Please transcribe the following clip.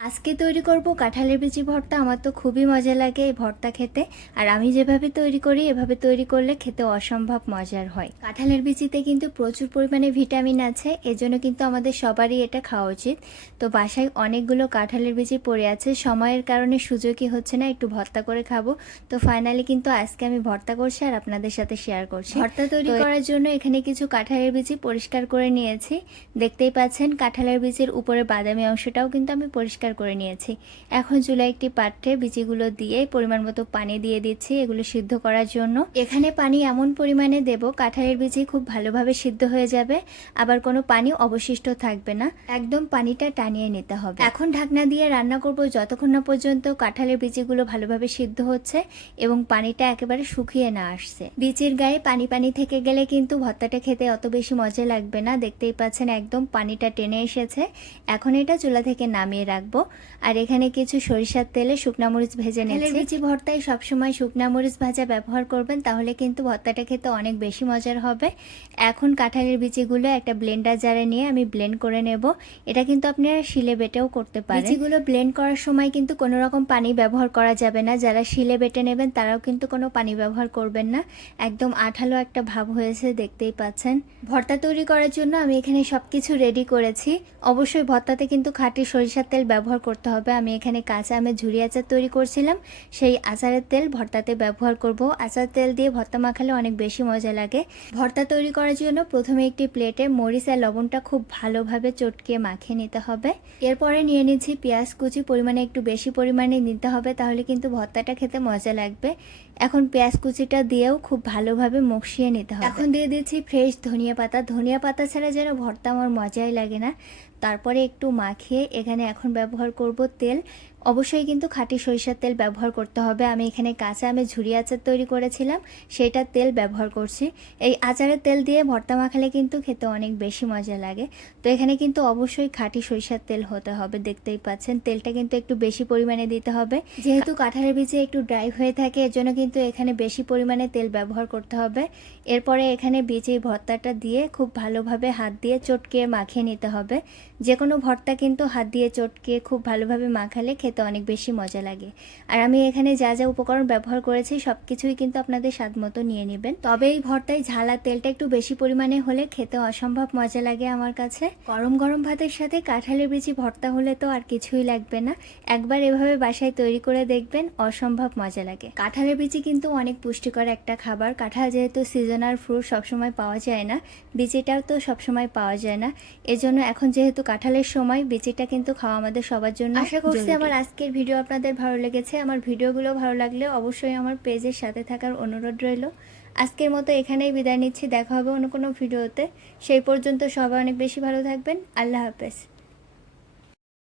আজকে তৈরি করব কাঁঠালের বিচি ভর্তা। আমার তো খুবই মজা লাগে এই ভর্তা খেতে। আর আমি যেভাবে তৈরি করি এভাবে তৈরি করলে খেতে অসম্ভব মজার হয়। কাঁঠালের বিচিতে কিন্তু প্রচুর পরিমাণে ভিটামিন আছে, এজন্য কিন্তু আমাদের সবারই এটা খাওয়া উচিত। তো বাসায় অনেকগুলো কাঁঠালের বিচি পড়ে আছে, সময়ের কারণে সুযোগই হচ্ছে না একটু ভর্তা করে খাবো। তো ফাইনালি কিন্তু আজকে আমি ভর্তা করছি আর আপনাদের সাথে শেয়ার করছি। ভর্তা তৈরি করার জন্য এখানে কিছু কাঁঠালের বিচি পরিষ্কার করে নিয়েছি। দেখতেই পাচ্ছেন কাঁঠালের বিচির উপরে বাদামি অংশটাও কিন্তু আমি পরিষ্কার করে নিয়েছি। এখন চুলায় একটি পাত্রে বিচিগুলো দিয়ে পরিমাণ মতো পানি দিয়ে দিচ্ছি এগুলো সিদ্ধ করার জন্য। এখানে পানি এমন পরিমাণে দেব কাঁঠালের বিচি খুব ভালোভাবে সিদ্ধ হয়ে যাবে, আবার কোনো পানি অবশিষ্ট থাকবে না, একদম পানিটা টানিয়ে নিতে হবে। এখন ঢাকনা দিয়ে রান্না করব যতক্ষণ না পর্যন্ত কাঁঠালের বিচিগুলো ভালোভাবে সিদ্ধ হচ্ছে এবং পানিটা একেবারে শুকিয়ে না আসছে। বিচির গায়ে পানি পানি থেকে গেলে কিন্তু ভর্তাটা খেতে অত বেশি মজা লাগবে না। দেখতেই পাচ্ছেন একদম পানিটা টেনে এসেছে। এখন এটা চুলা থেকে নামিয়ে রাখবো। আর এখানে কিছু সরিষার তেলে শুকনা মরিচ ভেজে নিচ্ছি। বিচি ভর্তায় সবসময় শুকনা মরিচ ভাজা ব্যবহার করবেন, তাহলে কিন্তু ভর্তাটা খেতে অনেক বেশি মজার হবে। এখন কাঁঠালের বিচিগুলো একটা ব্লেন্ডার জারে নিয়ে আমি ব্লেন্ড করে নেব। এটা কিন্তু আপনারা শিলে বেটেও করতে পারেন। বিচিগুলো ব্লেন্ড করার সময় কিন্তু কোনো রকম পানি ব্যবহার করা যাবে না। যারা শিলে বেটে নেবেন তারাও কিন্তু কোনো পানি ব্যবহার করবেন না। একদম আঠালো একটা ভাব হয়েছে, দেখতেই পাচ্ছেন। ভর্তা তৈরি করার জন্য আমি এখানে সবকিছু রেডি করেছি। অবশ্যই ভর্তাতে কিন্তু খাঁটি সরিষার তেল ব্যবহার করতে হবে। আমি এখানে কাঁচা আমের ঝুরি আচার তৈরি করছিলাম, সেই আচারের তেল ভর্তাতে ব্যবহার করব। আচার তেল দিয়ে ভর্তা মাখালে অনেক বেশি মজা লাগে। ভর্তা তৈরি করার জন্য প্রথমে একটি প্লেটে মরিচ আর লবণটা খুব ভালোভাবে চটকিয়ে মাখিয়ে নিতে হবে। এরপরে নিয়ে নিচ্ছি পেঁয়াজ কুচি, পরিমাণে একটু বেশি পরিমাণে নিতে হবে, তাহলে কিন্তু ভর্তাটা খেতে মজা লাগবে। এখন পেঁয়াজ কুচিটা দিয়েও খুব ভালোভাবে মশিয়ে নিতে হবে। এখন দিয়ে দিচ্ছি ফ্রেশ ধনিয়া পাতা। ধনিয়া পাতা ছাড়া যেন ভর্তা আমার মজাই লাগে না। তারপরে একটু মাখিয়ে এখানে এখন ব্যবহার করব তেল। অবশ্যই কিন্তু খাঁটি সরিষার তেল ব্যবহার করতে হবে। আমি এখানে কাঁচা আমের ঝুরি আচার তৈরি করেছিলাম, সেইটার তেল ব্যবহার করছি। এই আচারের তেল দিয়ে ভর্তা মাখালে কিন্তু খেতে অনেক বেশি মজা লাগে। তো এখানে কিন্তু অবশ্যই খাঁটি সরিষার তেল হতে হবে। দেখতেই পাচ্ছেন তেলটা কিন্তু একটু বেশি পরিমাণে দিতে হবে, যেহেতু কাঁঠালের বীজে একটু ড্রাই হয়ে থাকে, এর জন্য কিন্তু এখানে বেশি পরিমাণে তেল ব্যবহার করতে হবে। এরপরে এখানে বীজে ভর্তাটা দিয়ে খুব ভালোভাবে হাত দিয়ে চটকিয়ে মাখিয়ে নিতে হবে। যে কোনো ভর্তা কিন্তু হাত দিয়ে চটকিয়ে খুব ভালোভাবে মাখালে খেতে অনেক বেশি মজা লাগে। আর আমি এখানে যা যা উপকরণ ব্যবহার করেছি সব কিছুই কিন্তু আপনাদের স্বাদ মতো নিয়ে নেবেন। তবে এই ভর্তায় ঝাল আর তেলটা একটু বেশি পরিমাণে হলে খেতে অসম্ভব মজা লাগে আমার কাছে। গরম গরম ভাতের সাথে কাঁঠালের বিচি ভর্তা হলে তো আর কিছুই লাগবে না। একবার এভাবে বাসায় তৈরি করে দেখবেন, অসম্ভব মজা লাগে। কাঁঠালের বিচি কিন্তু অনেক পুষ্টিকর একটা খাবার। কাঁঠাল যেহেতু সিজনাল ফ্রুট, সবসময় পাওয়া যায় না, বিচিটাও তো সবসময় পাওয়া যায় না। এজন্য এখন যেহেতু কাঁঠালের সময়, বিচিটা কিন্তু খাওয়া আমাদের সবার জন্য। আশা করছি আমার আজকের ভিডিও আপনাদের ভালো লেগেছে। আমার ভিডিওগুলো ভালো লাগলে অবশ্যই আমার পেজের সাথে থাকার অনুরোধ রইল। আজকের মতো এখানেই বিদায় নিচ্ছি। দেখা হবে অন্য কোনো ভিডিওতে। সেই পর্যন্ত সবাই অনেক বেশি ভালো থাকবেন। আল্লাহ হাফেজ।